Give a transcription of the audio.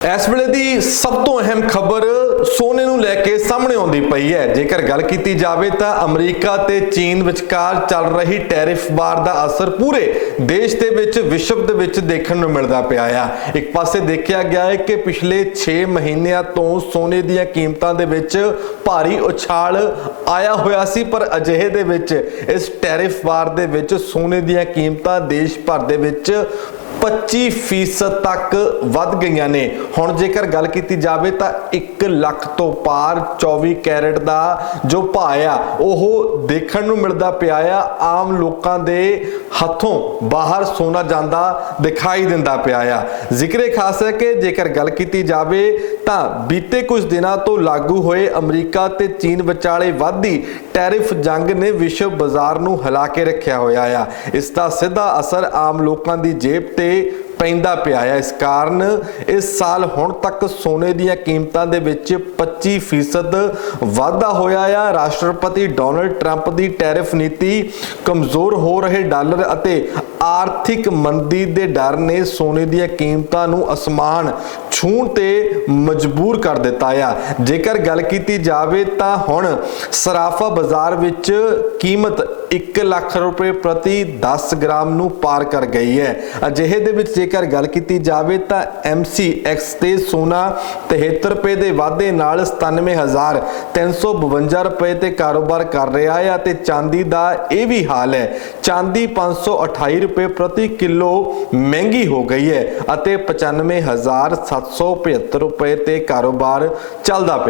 ਇਸ ਵੇਲੇ ਦੀ ਸਭ ਤੋਂ ਅਹਿਮ ਖਬਰ ਸੋਨੇ ਨੂੰ ਲੈ ਕੇ ਸਾਹਮਣੇ ਆਉਂਦੀ ਪਈ ਹੈ। ਜੇਕਰ ਗੱਲ ਕੀਤੀ ਜਾਵੇ ਤਾਂ ਅਮਰੀਕਾ ਤੇ ਚੀਨ ਵਿਚਕਾਰ ਚੱਲ ਰਹੀ ਟੈਰਿਫ ਵਾਰ ਦਾ ਅਸਰ ਪੂਰੇ ਦੇਸ਼ ਦੇ ਵਿੱਚ, ਵਿਸ਼ਵ ਦੇ ਵਿੱਚ ਦੇਖਣ ਨੂੰ ਮਿਲਦਾ ਪਿਆ ਆ। ਇੱਕ ਪਾਸੇ ਦੇਖਿਆ ਗਿਆ ਹੈ ਕਿ ਪਿਛਲੇ 6 ਮਹੀਨਿਆਂ ਤੋਂ ਸੋਨੇ ਦੀਆਂ ਕੀਮਤਾਂ ਦੇ ਵਿੱਚ ਭਾਰੀ ਉਛਾਲ ਆਇਆ ਹੋਇਆ ਸੀ, ਪਰ ਅਜਿਹੇ ਦੇ ਵਿੱਚ, ਇਸ ਟੈਰਿਫ ਵਾਰ ਦੇ ਵਿੱਚ ਸੋਨੇ ਦੀਆਂ ਕੀਮਤਾਂ ਦੇਸ਼ ਭਰ ਦੇ ਵਿੱਚ 25% ਤੱਕ ਵੱਧ ਗਈਆਂ ਨੇ। ਹੁਣ ਜੇਕਰ ਗੱਲ ਕੀਤੀ ਜਾਵੇ ਤਾਂ 1 ਲੱਖ ਤੋਂ ਪਾਰ 24 ਕੈਰਟ ਦਾ ਜੋ ਭਾਅ ਆ, ਉਹ ਦੇਖਣ ਨੂੰ ਮਿਲਦਾ ਪਿਆ ਆ। ਆਮ ਲੋਕਾਂ ਦੇ ਹੱਥੋਂ ਬਾਹਰ ਸੋਨਾ ਜਾਂਦਾ ਦਿਖਾਈ ਦਿੰਦਾ ਪਿਆ ਆ। ਜ਼ਿਕਰੇ ਖਾਸ ਹੈ ਕਿ ਜੇਕਰ ਗੱਲ ਕੀਤੀ ਜਾਵੇ ਤਾਂ ਬੀਤੇ ਕੁਝ ਦਿਨਾਂ ਤੋਂ ਲਾਗੂ ਹੋਏ ਅਮਰੀਕਾ ਤੇ ਚੀਨ ਵਿਚਾਲੇ ਵਧਦੀ ਟੈਰਿਫ ਜੰਗ ਨੇ ਵਿਸ਼ਵ ਬਾਜ਼ਾਰ ਨੂੰ ਹਿਲਾ ਕੇ ਰੱਖਿਆ ਹੋਇਆ ਆ। ਇਸ ਦਾ ਸਿੱਧਾ ਅਸਰ ਆਮ ਲੋਕਾਂ ਦੀ ਜੇਬ ਤੇ ਪੈਂਦਾ ਪਿਆ ਹੈ। ਇਸ ਕਾਰਨ ਇਸ ਸਾਲ ਹੁਣ ਤੱਕ ਸੋਨੇ ਦੀਆਂ ਕੀਮਤਾਂ ਦੇ ਵਿੱਚ 25% ਵਾਧਾ ਹੋਇਆ ਆ। ਰਾਸ਼ਟਰਪਤੀ ਡੋਨਲਡ ਟਰੰਪ ਦੀ ਟੈਰਿਫ ਨੀਤੀ ਕਮਜ਼ੋਰ ਹੋ ਰਹੇ ਡਾਲਰ ਅਤੇ ਆਰਥਿਕ ਮੰਦੀ ਦੇ ਡਰ ਨੇ ਸੋਨੇ ਦੀਆਂ ਕੀਮਤਾਂ ਨੂੰ ਅਸਮਾਨ ਛੂਹਣ ਤੇ ਮਜਬੂਰ ਕਰ ਦਿੱਤਾ ਆ। ਜੇਕਰ ਗੱਲ ਕੀਤੀ ਜਾਵੇ ਤਾਂ ਹੁਣ ਸਰਾਫਾ ਬਾਜ਼ਾਰ ਵਿੱਚ ਕੀਮਤ 1 ਲੱਖ ਰੁਪਏ ਪ੍ਰਤੀ 10 ਗ੍ਰਾਮ ਨੂੰ ਪਾਰ ਕਰ ਗਈ ਹੈ। ਅਜਿਹੇ ਦੇ ਵਿੱਚ ਜੇਕਰ ਗੱਲ ਕੀਤੀ ਜਾਵੇ ਤਾਂ MCX ਤੇ ਸੋਨਾ 73 ਰੁਪਏ ਦੇ ਵਾਧੇ ਨਾਲ 97352 ਰੁਪਏ ਤੇ ਕਾਰੋਬਾਰ ਕਰ ਰਿਹਾ ਹੈ ਅਤੇ ਚਾਂਦੀ ਦਾ ਇਹ ਵੀ ਹਾਲ ਹੈ। ਚਾਂਦੀ 528 ਰੁਪਏ ਪ੍ਰਤੀ ਕਿਲੋ ਮਹਿੰਗੀ ਹੋ ਗਈ ਹੈ ਅਤੇ 95775 ਰੁਪਏ ਤੇ ਕਾਰੋਬਾਰ ਚੱਲਦਾ ਪਿਆ।